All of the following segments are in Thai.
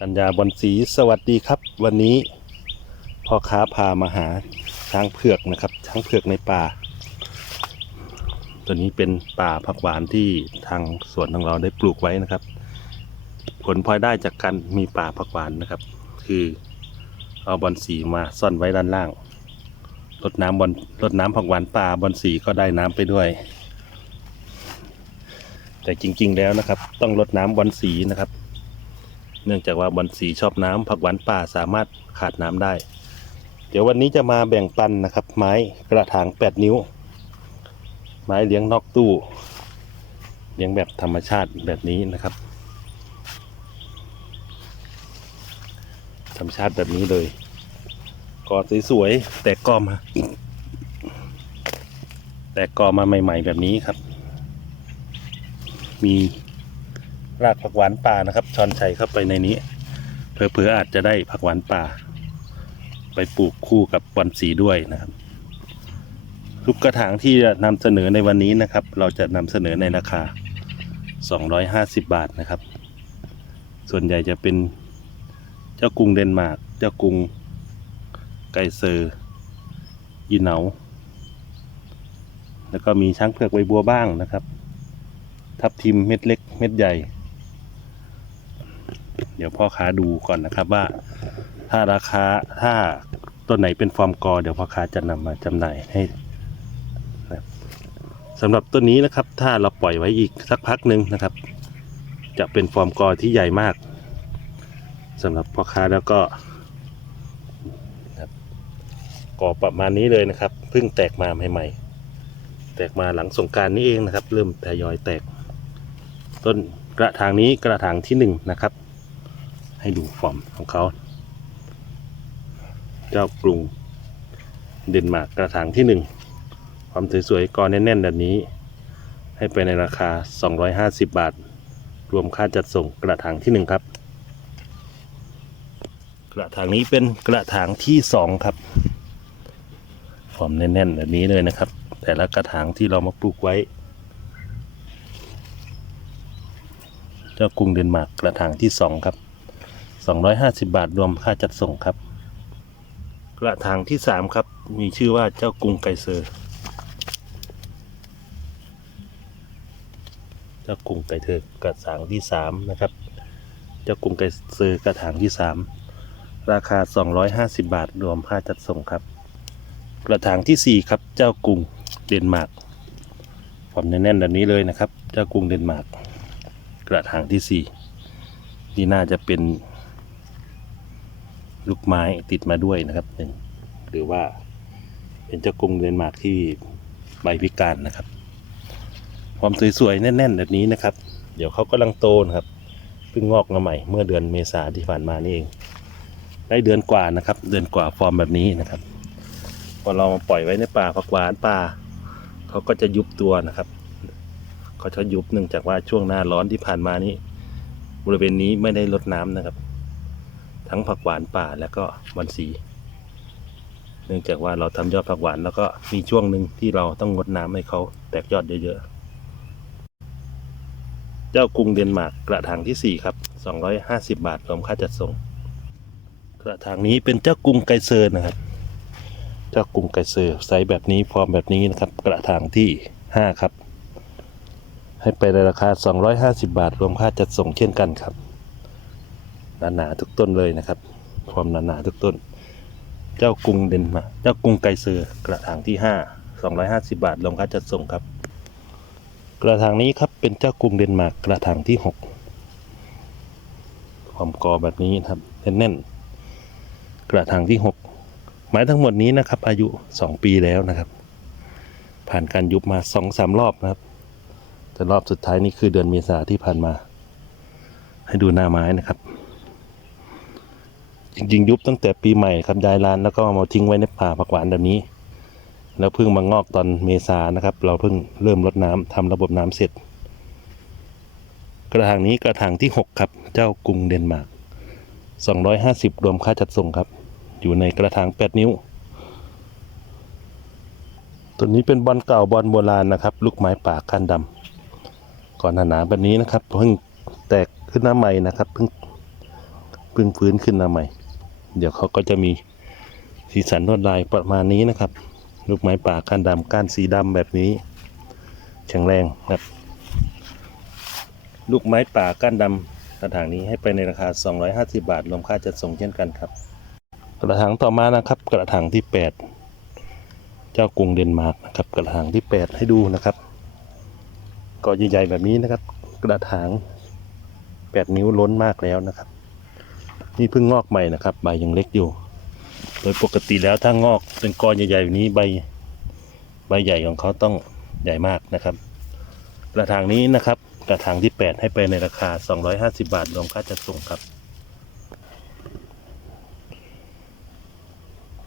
กัญญาบอลสีสวัสดีครับ วันนี้พ่อค้าพามาหาช้างเผือกนะครับ ช้างเผือกในป่า ตัวนี้เป็นป่าผักหวานที่ทางสวนของเราได้ปลูกไว้นะครับ ผลพลอยได้จากการมีป่าผักหวานนะครับ คือเอาบอลสีมาซ่อนไว้ด้านล่างรดน้ำบอลรดน้ำผักหวานป่าบอลสีก็ได้น้ำไปด้วย แต่จริง ๆ แล้วนะครับ ต้องรดน้ำบอลสีนะครับ เนื่องจากว่าบอลสีชอบน้ำผักหวานป่าสามารถขาดน้ำได้ เดี๋ยววันนี้จะมาแบ่งปันนะครับ ไม้กระถาง 8 นิ้ว ไม้เลี้ยงนอกตู้ เลี้ยงแบบธรรมชาติแบบนี้นะครับ ธรรมชาติแบบนี้เลยกอสวยๆแตกกอมาแตกกอมาใหม่ ๆ แบบนี้ครับ มีรากผักหวานป่านะครับชอนชัยเข้าไปในนี้เผื่อๆอาจจะได้ผักหวานป่า ไปปลูกคู่กับบอนสีด้วยนะครับ ทุกกระถางที่จะนำเสนอในวันนี้นะครับ เราจะนำเสนอในราคา 250 บาทนะครับ ส่วนใหญ่จะเป็นเจ้ากรุงเดนมาร์กเจ้ากรุงไกเซอร์ยีเหนาแล้วก็มีช้างเผือกใบบัวบ้างนะครับ ทับทิมเม็ดเล็กเม็ดใหญ่ เดี๋ยวพ่อค้าดูก่อนนะครับว่า ถ้าราคาถ้าตัวไหนเป็นฟอร์มกอ เดี๋ยวพ่อค้าจะนำมาจำหน่ายให้นะครับสำหรับต้นนี้นะครับ ถ้าเราปล่อยไว้อีกสักพักหนึ่งนะครับ จะเป็นฟอร์มกอที่ใหญ่มากสำหรับพ่อค้าแล้วก็นะครับกอประมาณนี้เลยนะครับเพิ่งแตกมาใหม่ๆ แตกมาหลังสงการนี้เองนะครับ เริ่มทยอยแตก ต้นกระถางนี้กระถางที่หนึ่งนะครับ ให้ดูฟอร์มของเขา เจ้ากรุงเดนมาร์กกระถางที่หนึ่งความสวยๆกอแน่นๆแบบนี้ ให้ไปในราคา 250 บาท รวมค่าจัดส่งกระถางที่หนึ่งครับ กระถางนี้เป็นกระถางที่สองครับฟอร์มแน่นๆแบบนี้เลยนะครับ แต่ละกระถางที่เรามาปลูกไว้ เจ้ากรุงเดนมาร์กกระถางที่สองครับ 250 บาทรวมค่าจัดส่งครับ กระถางที่สามครับ มีชื่อว่าเจ้ากรุงไกเซอร์ เจ้ากรุงไกเซอร์กระถางที่สามนะครับ เจ้ากรุงไกเซอร์กระถางที่สามราคา 250 บาทรวมค่าจัดส่งครับ กระถางที่สี่ครับ เจ้ากรุงเดนมาร์กความแน่นๆแบบนี้เลยนะครับ เจ้ากรุงเดนมาร์ก กระถางที่สี่นี่น่าจะเป็น ลูกไม้ติดมาด้วยนะครับหนึ่งหรือว่าเป็นเจ้ากรุงเดนมาร์กที่ใบพิการนะครับ ความสวยๆแน่น ๆ แบบนี้นะครับ เดี๋ยวเขากำลังโตนะครับเพิ่งงอกมาใหม่เมื่อเดือนเมษาที่ผ่านมานี่เอง ได้เดือนกว่านะครับ เดือนกว่าฟอร์มแบบนี้นะครับพอเรามาปล่อยไว้ในป่าผักหวานป่าเขาก็จะยุบตัวนะครับ เขาจะยุบเนื่องจากว่าช่วงหน้าร้อนที่ผ่านมานี้ บริเวณนี้ไม่ได้ลดน้ำนะครับ ทั้งผักหวานป่าแล้วก็บอนสี เนื่องจากว่าเราทำยอดผักหวานแล้วก็มีช่วงหนึ่งที่เราต้องงดน้ำให้เขาแตกยอดเยอะๆ เจ้ากรุงเดนมาร์กกระถางที่สี่ครับ 250 บาทรวมค่าจัดส่ง กระถางนี้เป็นเจ้ากรุงไกเซอร์นะครับเจ้ากรุงไกเซอร์ไซส์แบบนี้ฟอร์มแบบนี้นะครับ กระถางที่ห้าครับ ให้ไปในราคา 250 บาท รวมค่าจัดส่งเช่นกันครับหนาๆทุกต้นเลยนะครับ ความหนาๆทุกต้น เจ้ากรุงเดนมาร์กเจ้ากรุงไกเซอร์กระถางที่ 5 250 บาท รวมค่าจัดส่งครับ กระถางนี้ครับเป็นเจ้ากรุงเดนมาร์กกระถางที่ 6 ความกอแบบนี้ครับแน่นๆกระถางที่ 6 ไม้ทั้งหมดนี้นะครับ อายุ 2 ปีแล้วนะครับ ผ่านการยุบมา 2-3 รอบนะครับ แต่รอบสุดท้ายนี่คือเดือนเมษาที่ผ่านมา ให้ดูหน้าไม้นะครับ จริงๆ ยุบตั้งแต่ปีใหม่ครับยายลานแล้วก็มาทิ้งไว้ในป่าผักหวานแบบนี้ แล้วเพิ่งมางอกตอนเมษานะครับ เราเพิ่งเริ่มรดน้ำทำระบบน้ำเสร็จ กระถางนี้กระถางที่ 6 ครับ เจ้ากรุงเดนมาร์ก250 รวมค่าจัดส่งครับ อยู่ในกระถาง 8 นิ้ว ตัวนี้เป็นบอลเก่าบอลโบราณนะครับ ลูกไม้ป่าก้านดำ ก่อนหนาๆแบบนี้นะครับเพิ่งแตกขึ้นมาใหม่นะครับเพิ่งเพิ่งฟื้นขึ้นมาใหม่ เดี๋ยวเขาก็จะมีสีสันลวดลายประมาณนี้นะครับ ลูกไม้ป่าก้านดำก้านสีดำแบบนี้แข็งแรงครับ ลูกไม้ป่าก้านดำกระถางนี้ให้ไปในราคา 250 บาทรวมค่าจัดส่งเช่นกันครับ กระถางต่อมานะครับ กระถางที่ 8 เจ้ากรุงเดนมาร์กนะครับ กระถางที่ 8 ให้ดูนะครับ ก็ใหญ่ๆแบบนี้นะครับ กระถาง8นิ้วล้นมากแล้วนะครับ นี่เพิ่งงอกใหม่นะครับ ใบยังเล็กอยู่ โดยปกติแล้วถ้างอกเป็นกอใหญ่ๆแบบนี้ใบใบใหญ่ของเขาต้องใหญ่มากนะครับ กระถางนี้นะครับ กระถางที่ 8 ให้ไปในราคา 250 บาทรวมค่าจัดส่งครับ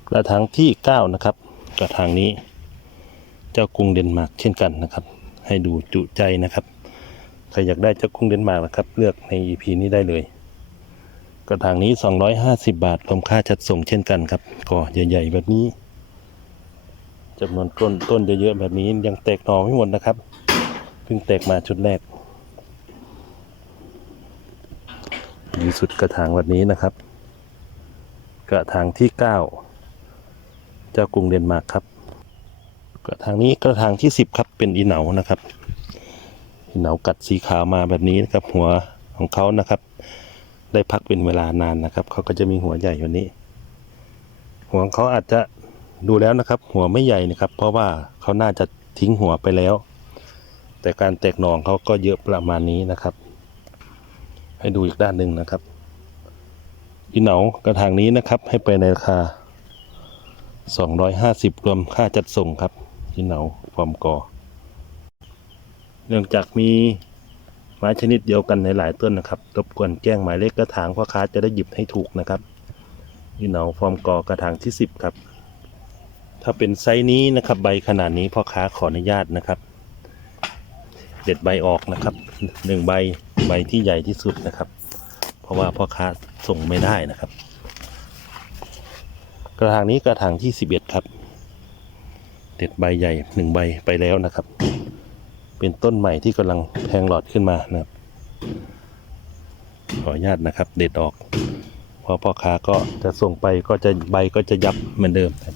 กระถางที่ 9 นะครับ กระถางนี้เจ้ากรุงเดนมาร์กเช่นกันนะครับ ให้ดูจุใจนะครับ ใครอยากได้เจ้ากรุงเดนมาร์กนะครับ เลือกใน EP นี้ได้เลย กระถางนี้ 250 บาทรวมค่าจัดส่งเช่นกันครับก็ใหญ่ ๆ แบบนี้จำนวนต้นต้นเยอะๆแบบนี้ยังแตกหน่อไม่หมดนะครับเพิ่งแตกมาชุดแรกดีสุดกระถางแบบนี้นะครับ กระถางที่ 9 เจ้ากรุงเดนมาร์กครับ กระถางนี้กระถางที่10ครับเป็นอีเหนานะครับอีเหนากัดสีขาวมาแบบนี้นะครับ หัวของเขานะครับ ได้พักเป็นเวลานานนะครับเขาก็จะมีหัวใหญ่ว่านี้ หัวของเขาอาจจะดูแล้วนะครับ หัวไม่ใหญ่นะครับ เพราะว่าเขาน่าจะทิ้งหัวไปแล้ว แต่การแตกหนองเขาก็เยอะประมาณนี้นะครับ ให้ดูอีกด้านหนึ่งนะครับอีเหนากระถางนี้นะครับให้ไปในราคา 250 รวมค่าจัดส่งครับ อีเหนาฟอร์มกอ เนื่องจากมีไม้ชนิดเดียวกันในหลายต้นนะครับ รบกวนแจ้งหมายเลขกระถางพ่อค้าจะได้หยิบให้ถูกนะครับนี่เหนาฟอร์มกอกระถางที่ 10 ครับ ถ้าเป็นไซส์นี้นะครับ ใบขนาดนี้พ่อค้าขออนุญาตนะครับ เด็ดใบออกนะครับหนึ่งใบใบที่ใหญ่ที่สุดนะครับ เพราะว่าพ่อค้าส่งไม่ได้นะครับ กระถางนี้กระถางที่ 11 ครับ เด็ดใบใหญ่หนึ่งใบไปแล้วนะครับ เป็นต้นใหม่ที่กำลังแทงหลอดขึ้นมานะครับ ขออนุญาตนะครับ เด็ดออกพอพ่อค้าก็จะส่งไปก็จะใบก็จะยับเหมือนเดิมครับ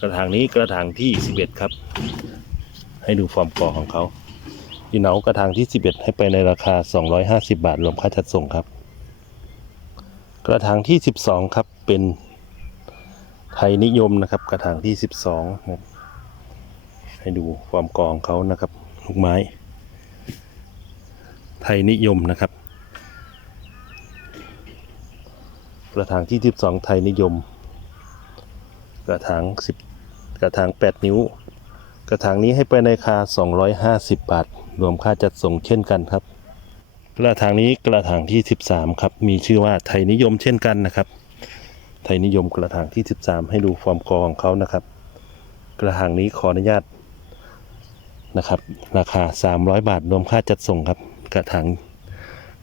กระถางนี้กระถางที่ 11 ครับ ให้ดูฟอร์มกอของเขาอีเหนากระถางที่ 11 ให้ไปในราคา 250 บาทรวมค่าจัดส่งครับ กระถางที่ 12 ครับเป็น ไทยนิยมนะครับ กระถางที่ 12นะให้ดูความกองเขานะครับลูกไม้ ไทยนิยมนะครับ กระถางที่ 12 ไทยนิยม กระถาง 10 กระถาง 8 นิ้ว กระถางนี้ให้ไปในราคา 250 บาท รวมค่าจัดส่งเช่นกันครับ กระถางนี้กระถางที่ 13 ครับ มีชื่อว่าไทยนิยมเช่นกันนะครับ ไทยนิยมกระถางที่ 13 ให้ดูความกรองเขานะครับ กระถางนี้ขออนุญาตนะครับ ราคา 300 บาทรวมค่าจัดส่งครับ กระถาง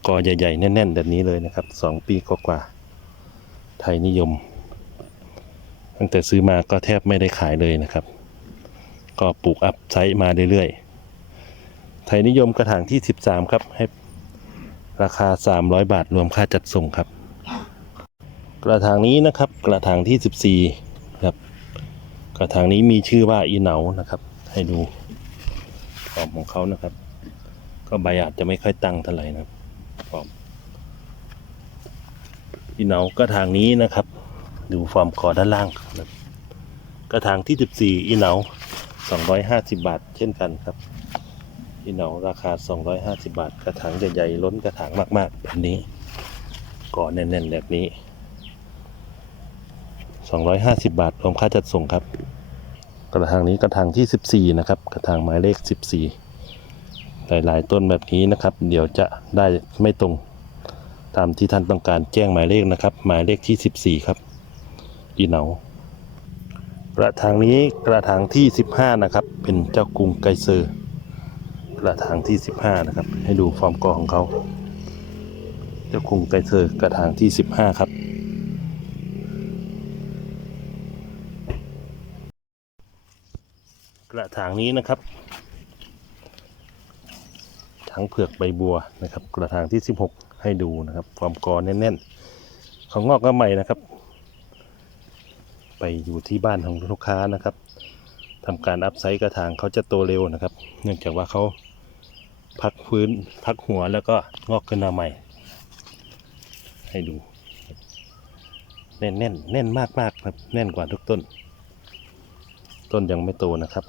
กอใหญ่ ๆ แน่น ๆ แบบนี้เลยนะครับ 2 ปีกว่าๆไทยนิยม ตั้งแต่ซื้อมาก็แทบไม่ได้ขายเลยนะครับ ก็ปลูกอัพไซต์มาเรื่อยๆ ไทยนิยมกระถางที่ 13 ครับให้ราคา 300 บาทรวมค่าจัดส่งครับ กระถางนี้นะครับ กระถางที่ 14ครับ กระถางนี้มีชื่อว่าอีเหนานะครับ ให้ดูฟอร์มของเขานะครับ ก็ใบอาจจะไม่ค่อยตั้งเท่าไหร่นะครับฟอร์มอีเหนากระถางนี้นะครับ ดูฟอร์มคอด้านล่างครับกระถางที่ 14อีเหนา250 บาท เช่นกันครับอีเหนาราคา 250 บาท กระถางใหญ่ๆล้นกระถางมากๆแบบนี้ก่อแน่นๆแบบนี้ 250 บาทรวมค่าจัดส่งครับ กระถางนี้กระถางที่ 14 นะครับ กระถางหมายเลข 14 หลาย ๆ ต้นแบบนี้นะครับ เดี๋ยวจะได้ไม่ตรงตามที่ท่านต้องการแจ้งหมายเลขนะครับ หมายเลขที่ 14 ครับอีเหนากระถางนี้กระถางที่ 15 นะครับ เป็นเจ้ากรุงไกเซอร์กระถางที่ 15 นะครับ ให้ดูฟอร์มกอของเขา เจ้ากรุงไกเซอร์กระถางที่ 15 ครับ กระถางนี้นะครับทั้งเผือกใบบัวนะครับ กระถางที่ 16 ให้ดูนะครับ ความกอแน่นๆ ของงอกก็ใหม่นะครับ ไปอยู่ที่บ้านของลูกค้านะครับทำการอัพไซต์กระถางเขาจะโตเร็วนะครับ เนื่องจากว่าเขาพักฟื้นพักหัวแล้วก็งอกขึ้นมาใหม่ ให้ดู แน่นแน่นแน่นมากๆครับแน่นกว่าทุกต้น ต้นยังไม่โตนะครับ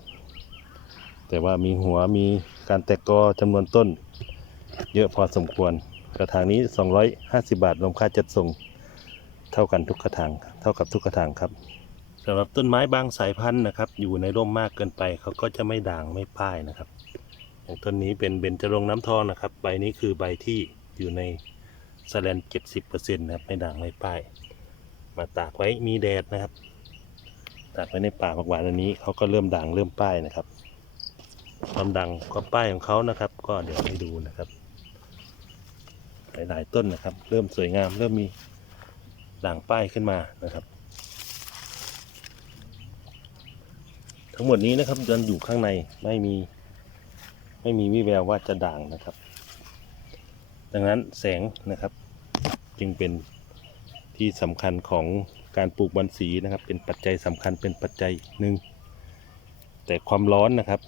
แต่ว่ามีหัวมีการแตกกอจำนวนต้น เยอะพอสมควร กระถางนี้ 250 บาทรวมค่าจัดส่ง เท่ากันทุกกระถางเท่ากับทุกกระถางครับสำหรับต้นไม้บางสายพันธุ์นะครับ อยู่ในร่มมากเกินไปเขาก็จะไม่ด่างไม่ป้ายนะครับ อย่างต้นนี้เป็นเบญจรงน้ำทองนะครับ ใบนี้คือใบที่อยู่ในสแลน70%นะครับไม่ด่างไม่ป้าย มาตากไว้มีแดดนะครับ ตากไว้ในป่าผักหวานอันนี้เขาก็เริ่มด่างเริ่มป้ายนะครับ ความดังความป้ายของเขานะครับ ก็เดี๋ยวให้ดูนะครับ หลาย ๆ ต้นนะครับ เริ่มสวยงาม เริ่มมีด่างป้ายขึ้นมานะครับ ทั้งหมดนี้นะครับยันอยู่ข้างในไม่มีไม่มีวิแววว่าจะด่างนะครับ ดังนั้นแสงนะครับ จึงเป็นที่สำคัญของการปลูกบอนสีนะครับ เป็นปัจจัยสำคัญเป็นปัจจัยหนึ่งแต่ความร้อนนะครับ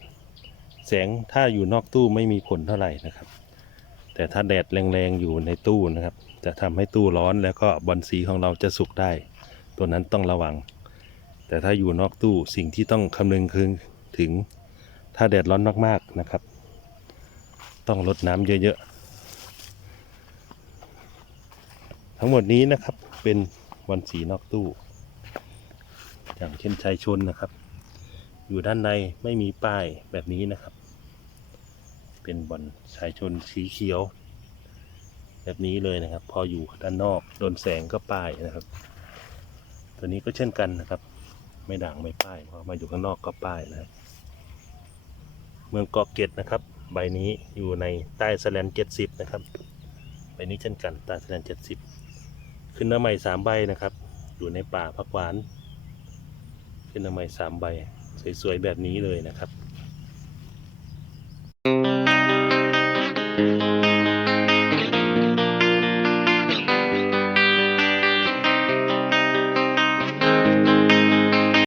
แสงถ้าอยู่นอกตู้ไม่มีผลเท่าไหร่นะครับ แต่ถ้าแดดแรงๆอยู่ในตู้นะครับ จะทำให้ตู้ร้อนแล้วก็บอนสีของเราจะสุกได้ ตัวนั้นต้องระวัง แต่ถ้าอยู่นอกตู้สิ่งที่ต้องคำนึงคือถึงถ้าแดดร้อนมากๆนะครับ ต้องลดน้ำเยอะๆ ทั้งหมดนี้นะครับเป็นบอนสีนอกตู้ อย่างเช่นชายชนนะครับ อยู่ด้านในไม่มีป้ายแบบนี้นะครับ เป็นบอลชายชนสีเขียว แบบนี้เลยนะครับ พออยู่ด้านนอกโดนแสงก็ป้ายนะครับ ตัวนี้ก็เช่นกันนะครับ ไม่ด่างไม่ป้ายพอมาอยู่ข้างนอกก็ป้ายนะครับเมืองเกาะเกร็ดนะครับ ใบนี้อยู่ในใต้สแลนเจ็ดสิบนะครับใบนี้เช่นกันใต้สแลนเจ็ดสิบขึ้นมาใหม่สามใบนะครับ อยู่ในป่าผักหวาน ขึ้นมาใหม่สามใบ สวยๆแบบนี้เลยนะครับ